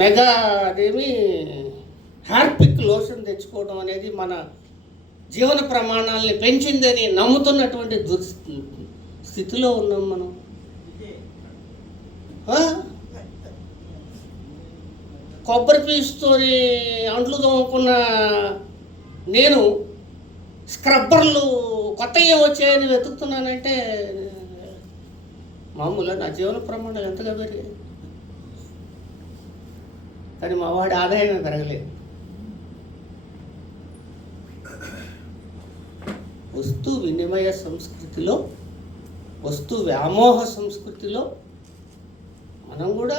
Mega అదేమి Harpic lotion తెచ్చుకోవడం అనేది మన జీవన ప్రమాణాలని పెంచిందని నమ్ముతున్నటువంటి స్థితిలో ఉన్నాం మనం. కొబ్బరి పీచుతో అంట్లు తోముకున్న నేను స్క్రబ్బర్లు కొత్తగా వచ్చాయని వెతుకుతున్నానంటే మామూలుగా నా జీవన ప్రమాణాలు ఎంతగా పెరిగాయి. కానీ మా వాడి ఆదాయమే పెరగలేదు. వస్తు వినిమయ సంస్కృతిలో, వస్తు వ్యామోహ సంస్కృతిలో మనం కూడా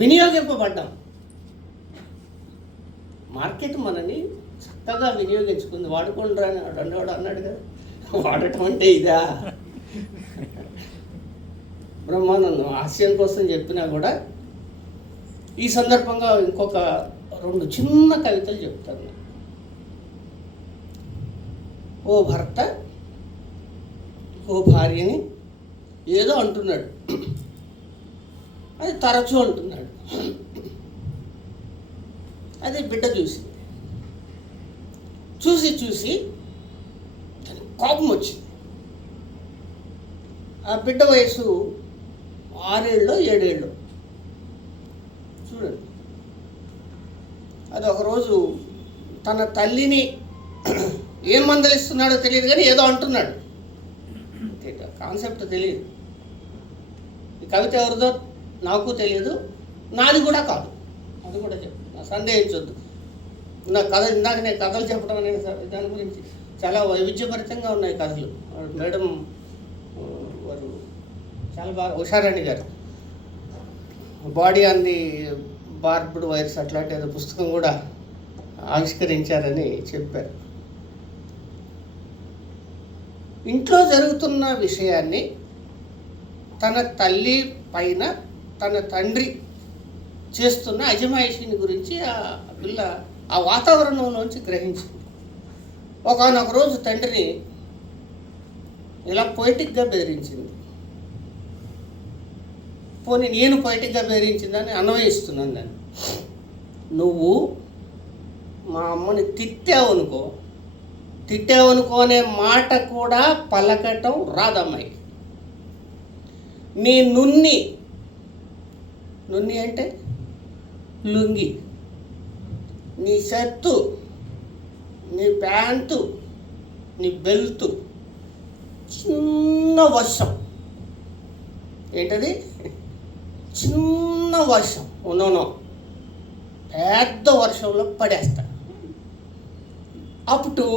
వినియోగింపబడ్డాం. మార్కెట్ మనని చక్కగా వినియోగించుకుంది. వాడుకుంటారా అని రెండోడు అన్నాడు కదా, వాడటం అంటే ఇదా? బ్రహ్మానందం హాస్యం కోసం చెప్పినా కూడా ఈ సందర్భంగా ఇంకొక 2 చిన్న కవితలు చెప్తాను. ఓ భర్త ఓ భార్యని ఏదో అంటున్నాడు, అది తరచూ అంటున్నాడు. అది బిడ్డ చూసి దానికి కోపం వచ్చింది. ఆ బిడ్డ వయసు 6 ఏళ్ళో 7 ఏళ్ళో చూడండి. అది ఒకరోజు తన తల్లిని ఏం మందలిస్తున్నాడో తెలియదు కానీ ఏదో అంటున్నాడు. కాన్సెప్ట్ తెలియదు. ఈ కవిత ఎవరిదో నాకు తెలియదు, నాది కూడా కాదు. అది కూడా చెప్పు, సందేహించొద్దు. నా కథ ఇందాక నేను కథలు చెప్పడం అనేది దాని గురించి చాలా వైవిధ్యభరితంగా ఉన్నాయి కథలు. మేడం వారు చాలా బాగా ఉషారాణి గారు బాడీ ఆన్ ది బార్బ్డ్ వైర్స్ అట్లాంటి ఏదో పుస్తకం కూడా ఆవిష్కరించారని చెప్పారు. ఇంట్లో జరుగుతున్న విషయాన్ని తన తల్లి పైన తన తండ్రి చేస్తున్న అజమాయిషీని గురించి ఆ పిల్ల ఆ వాతావరణంలోంచి గ్రహించింది. ఒకానొక రోజు తండ్రిని ఇలా పొయిటిక్గా బెదిరించింది. పోనీ నేను పొయిటిక్గా బెదిరించిందని అన్వయిస్తున్నాను నేను. నువ్వు మా అమ్మని తిట్టావనుకో అనే మాట కూడా పలకటం రాదమ్మాయికి. నీ నున్ని అంటే లుంగి, నీ షర్టు, నీ ప్యాంటు, నీ బెల్టు చిన్న వర్షం, ఏంటది చిన్న వర్షం ఉన్నో పెద్ద వర్షంలో పడేస్తా. అప్పుడు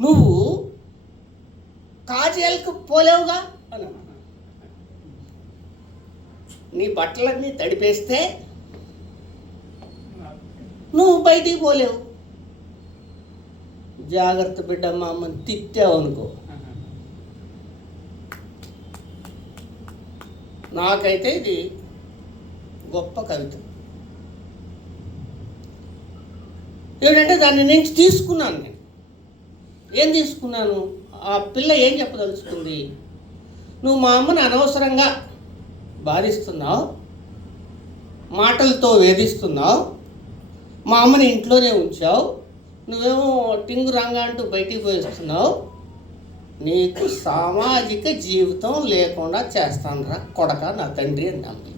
నువ్వు కాజేలకు పోలేవుగా అన్న. నీ బట్టలన్నీ తడిపేస్తే నువ్వు బయటికి పోలేవు. జాగ్రత్త బిడ్డ, మా అమ్మని తిట్టావు అనుకో. నాకైతే ఇది గొప్ప కవిత. ఏంటంటే దాన్ని నుంచి తీసుకున్నాను నేను. ఏం తీసుకున్నాను? ఆ పిల్ల ఏం చెప్పదలుచుకుంది? నువ్వు మా అమ్మని అనవసరంగా బాధిస్తున్నావు, మాటలతో వేధిస్తున్నావు, మా అమ్మని ఇంట్లోనే ఉంచావు, నువ్వేమో టింగు రంగా అంటూ బయటికి పోయిస్తున్నావు, నీకు సామాజిక జీవితం లేకుండా చేస్తాను రా కొడక నా తండ్రి అని నమ్మి.